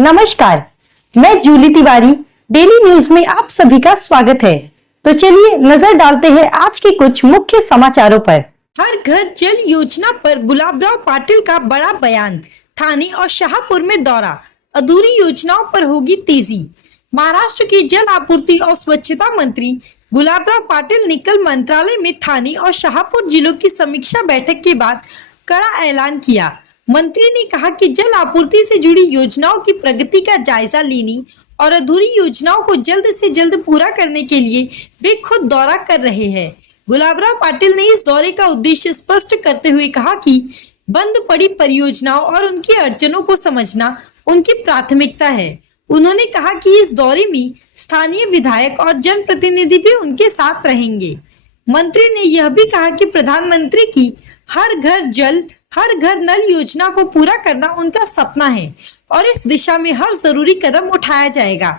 नमस्कार, मैं Jully Tiwari. Daily news में आप सभी का स्वागत है। तो चलिए नजर डालते हैं आज के कुछ मुख्य समाचारों पर। हर घर जल योजना पर गुलाबराव पाटिल का बड़ा बयान। थाने और शाहपुर में दौरा, अधूरी योजनाओं पर होगी तेजी। महाराष्ट्र के जल आपूर्ति और स्वच्छता मंत्री गुलाबराव पाटिल ने कल मंत्रालय में थाने और शाहपुर जिलों की समीक्षा बैठक के बाद कड़ा ऐलान किया। मंत्री ने कहा कि जल आपूर्ति से जुड़ी योजनाओं की प्रगति का जायजा लेने और अधूरी योजनाओं को जल्द से जल्द पूरा करने के लिए वे खुद दौरा कर रहे हैं। गुलाबराव पाटिल ने इस दौरे का उद्देश्य स्पष्ट करते हुए कहा कि बंद पड़ी परियोजनाओं और उनकी अड़चनों को समझना उनकी प्राथमिकता है। उन्होंने कहा कि इस दौरे में स्थानीय विधायक और जनप्रतिनिधि भी उनके साथ रहेंगे। मंत्री ने यह भी कहा कि प्रधानमंत्री की हर घर जल हर घर नल योजना को पूरा करना उनका सपना है और इस दिशा में हर जरूरी कदम उठाया जाएगा।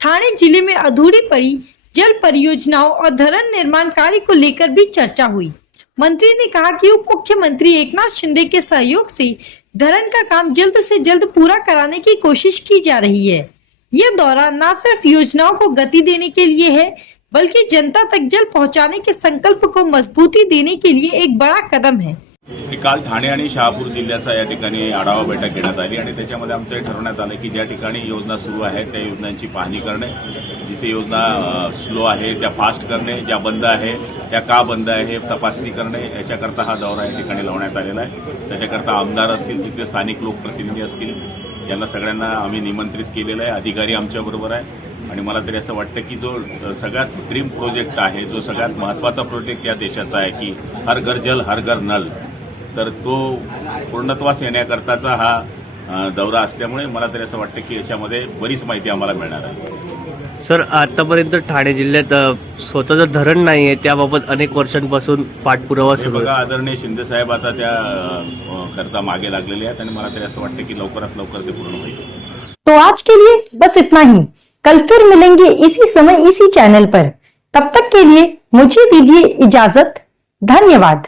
ठाणे जिले में अधूरी पड़ी जल परियोजनाओं और धरण निर्माण कार्य को लेकर भी चर्चा हुई। मंत्री ने कहा कि उप मुख्यमंत्री एकनाथ शिंदे के सहयोग से धरण का काम जल्द से जल्द पूरा कराने की कोशिश की जा रही है। यह दौरा न सिर्फ योजनाओं को गति देने के लिए है, बल्कि जनता तक जल पहुंचाने के संकल्प को मजबूती देने के लिए एक बड़ा कदम है। काल ठाणे आणि शहापूर जिल्ह्याचा या ठिकाणी आढावा बैठक घेण्यात आली आणि त्याच्यामध्ये आमचं हे ठरवण्यात आलं की ज्या ठिकाणी योजना सुरू आहे त्या योजनांची पाहणी करणे, जिथे योजना स्लो आहे त्या फास्ट करणे, ज्या बंद आहे त्या का बंद आहे तपासणी करणे, याच्याकरता हा दौरा या ठिकाणी लावण्यात आलेला आहे। त्याच्याकरता आमदार असतील, तिथले स्थानिक लोकप्रतिनिधी असतील, यांना सगळ्यांना आम्ही निमंत्रित केलेलं आहे। अधिकारी आमच्याबरोबर आहे आणि मला तरी असं वाटतं की जो सगळ्यात ड्रीम प्रोजेक्ट आहे, जो सगळ्यात महत्त्वाचा प्रोजेक्ट या देशाचा आहे की हर घर जल हर घर नल, तर तो पूर्णत्वास येण्याकरताचा हा दौरा असल्यामुळे मला तरी असं वाटतं की याच्यामध्ये बरीच माहिती आम्हाला मिळणार आहे। सर, आतापर्यंत ठाणे जिल्ह्यात स्वतःचं धरण नाही आहे, त्याबाबत अनेक वर्षांपासून पाठपुरावा सुरू आहे। बघा, आदरणीय शिंदे साहेब आता त्या करता मागे लागलेले आहेत आणि मला तरी असं वाटतं की लवकरात लवकर ते पूर्ण होईल। तो आज के लिए बस इतना ही। कल फिर मिलेंगे इसी समय इसी चैनल पर। तब तक के लिए मुझे दीजिए इजाजत। धन्यवाद।